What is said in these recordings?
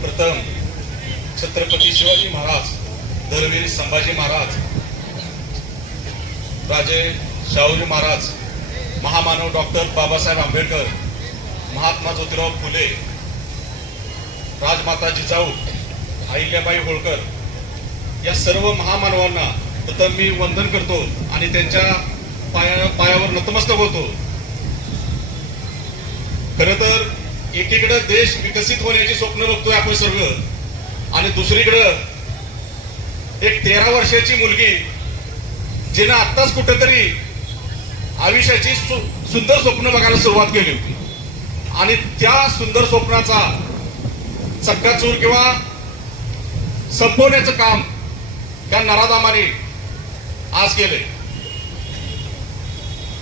प्रथम छत्रपती शिवाजी महाराज, धर्मवीर संभाजी महाराज, राजे शाहूजी महाराज, महामानव डॉक्टर बाबासाहेब आंबेडकर, महात्मा ज्योतिराव फुले, राजमाता जिजाऊ, अहिल्याबाई होळकर या सर्व महामानवांना प्रथम मी वंदन करतो आणि त्यांच्या पायावर नतमस्तक होतो. खर तर एकीकडे देश विकसित होण्याची स्वप्न बघतोय आपण सर्व आणि दुसरीकडे एक 13 वर्षाची मुलगी जिने आत्ताच कुठेतरी आयुष्याची सुंदर स्वप्न बघायला सुरुवात केली होती आणि त्या सुंदर स्वप्नाचा चक्काचूर किंवा संपवण्याचं काम त्या नराधामाने आज केले.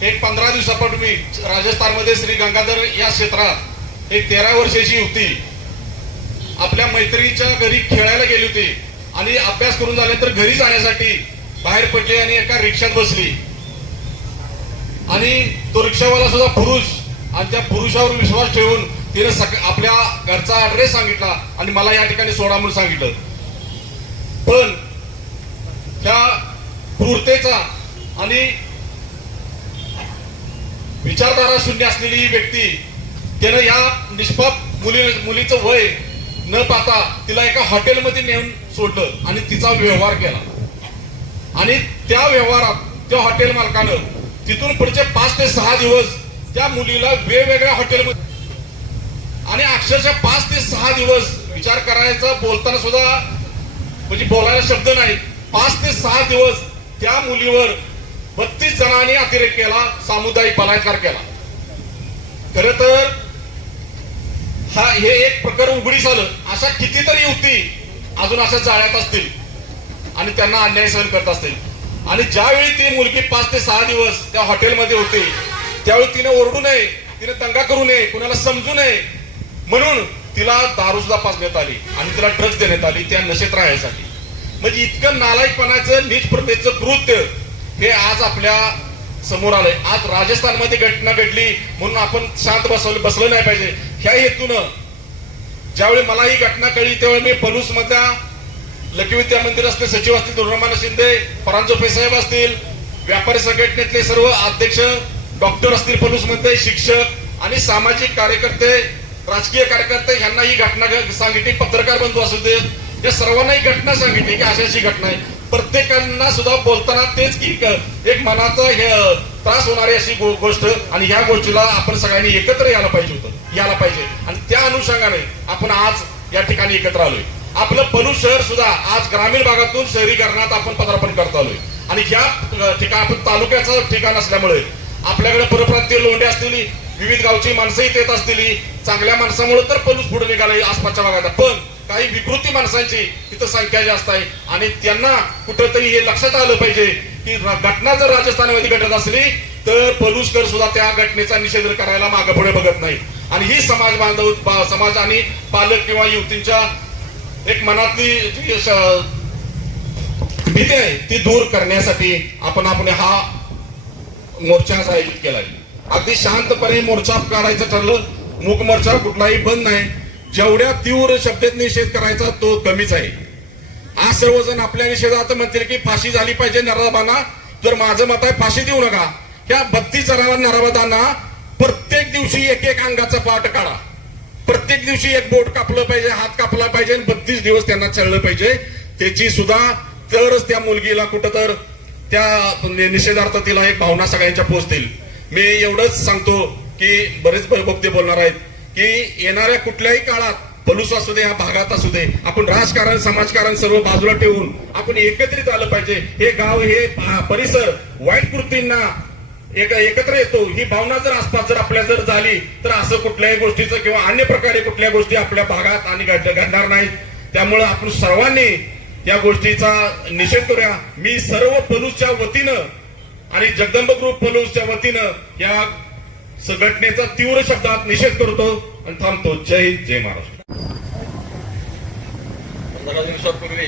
एक 15 दिवसापूर्वी राजस्थानमध्ये श्री गंगाधर या क्षेत्रात एक 13 वर्षाची युवती आपल्या मैत्रिणीच्या घरी खेळायला गेली होती आणि अभ्यास करून झाल्यानंतर घरी जाण्यासाठी बाहेर पडली आणि एका रिक्षात बसली आणि तो रिक्षावाला सुद्धा पुरुष आणि त्या पुरुषावर विश्वास ठेवून तिने आपल्या घरचा ऍड्रेस सांगितला आणि मला या ठिकाणी सोडा म्हणून सांगितलं. पण त्या क्रूरतेचा आणि विचारधारा शून्य असलेली ही व्यक्ती त्यानं या निष्पाप मुलीचं वय न पाहता तिला एका हॉटेलमध्ये नेऊन सोडलं आणि तिचा व्यवहार केला आणि त्या व्यवहारात त्या हॉटेल मालकानं तिथून पुढचे 5 ते 6 दिवस त्या मुलीला वेगवेगळ्या हॉटेलमध्ये आणि अक्षरशः 5 ते 6 दिवस विचार करायचा बोलताना सुद्धा म्हणजे बोलायला शब्द नाही. 5 ते 6 दिवस त्या मुलीवर 32 जणांनी अतिरेक केला, सामुदायिक बलात्कार केला. खर तर हे एक प्रकार उघडीस आलं. अशा कितीतरी युवती अजून अशा जाळ्यात असतील आणि त्यांना अन्याय सहन करत असतील आणि ज्यावेळी ती मुलगी 5 ते 6 दिवस त्या हॉटेलमध्ये होती त्यावेळी तिने ओरडू नये, तिने दंगा करू नये, कुणाला समजू नये म्हणून तिला दारू सुद्धा पाजण्यात आली आणि तिला ड्रग्ज देण्यात आली त्या नशेत राहण्यासाठी. म्हणजे इतकं नालायकपणाचं नीच प्रतेचं कृत्य हे आज आपल्या समोर आलंय. आज राजस्थानमध्ये घटना घडली म्हणून आपण शांत बसलं नाही पाहिजे. ह्या हेतूनं ज्यावेळी मला ही घटना कळली त्यावेळी मी पलूस मधल्या लकी विद्या मंदिर असले सचिव असतील दुर्रमान शिंदे, परांजोपे साहेब असतील, व्यापारी संघटनेतले सर्व अध्यक्ष, डॉक्टर असतील पलूस मध्ये, शिक्षक आणि सामाजिक कार्यकर्ते, राजकीय कार्यकर्ते यांना ही घटना सांगितली. पत्रकार बंधू असू दे या सर्वांना ही घटना सांगितली की अशी घटना आहे. प्रत्येकांना सुद्धा बोलताना तेच की एक मनाचा त्रास होणारी अशी गोष्ट आणि ह्या गोष्टीला आपण सगळ्यांनी एकत्र यायला पाहिजे आणि त्या अनुषंगाने आपण आज या ठिकाणी एकत्र आलोय. आपलं पलूस शहर सुद्धा आज ग्रामीण भागातून शहरीकरणात आपण पदार्पण करत आलोय आणि ह्या ठिकाण आपण तालुक्याचं ठिकाण असल्यामुळे आपल्याकडे परप्रांतीय लोंढे असतील, विविध गावची माणसं इथे येत असतील. चांगल्या माणसामुळे तर पलूस पुढे निघालाय आसपासच्या भागात. पण काही विकृती माणसांची तिथं संख्या जास्त आहे आणि त्यांना कुठंतरी हे लक्षात आलं पाहिजे की घटना जर राजस्थानमध्ये घडत असली तर पलूसकर सुद्धा त्या घटनेचा निषेध करायला मागे पुढे बघत नाही आणि ही समाज बांधव समाज आणि पालक किंवा युवतींच्या एक मनातली भीती आहे ती दूर करण्यासाठी आपण हा मोर्चा आयोजित केलाय. अगदी शांतपणे मोर्चा काढायचं ठरलं. मूक मोर्चा कुठलाही बंद नाही. जेवढ्या तीव्र शब्दात निषेध करायचा तो कमीच आहे. आज सर्वजण आपल्या निषेधात म्हणतील की फाशी झाली पाहिजे नराधामांना. तर माझं मत आहे फाशी देऊ नका. ह्या 32 जणांना नराधामांना प्रत्येक दिवशी एक अंगाचा पार्ट काढा. प्रत्येक दिवशी एक बोट कापलं पाहिजे, हात कापला पाहिजे आणि 32 दिवस त्यांना छळलं पाहिजे. त्याची सुद्धा तरच त्या मुलगीला कुठं तर त्या निषेधार्थ तिला एक भावना सगळ्यांच्या पोहोचतील. मी एवढंच सांगतो की बरेच भक्ती बोलणार आहेत की येणाऱ्या कुठल्याही काळात पलूस असू दे, ह्या भागात असू दे, आपण राजकारण समाजकारण सर्व बाजूला ठेवून आपण एकत्रित आलं पाहिजे. हे गाव हे परिसर वाईट कृतींना एकत्र येतो ही भावना जर आसपास जर आपल्या जर झाली तर असं कुठल्याही गोष्टीचं किंवा अन्य प्रकारे कुठल्या गोष्टी आपल्या भागात आणि घडणार नाहीत. त्यामुळे आपण सर्वांनी या गोष्टीचा निषेध करूया. मी सर्व पलूसच्या वतीनं आणि जगदंब ग्रुप पलूसच्या वतीनं या संघटनेचा तीव्र शब्दात निषेध करतो आणि थांबतो. जय हिंद, जय महाराष्ट्र. 15 दिवसापूर्वी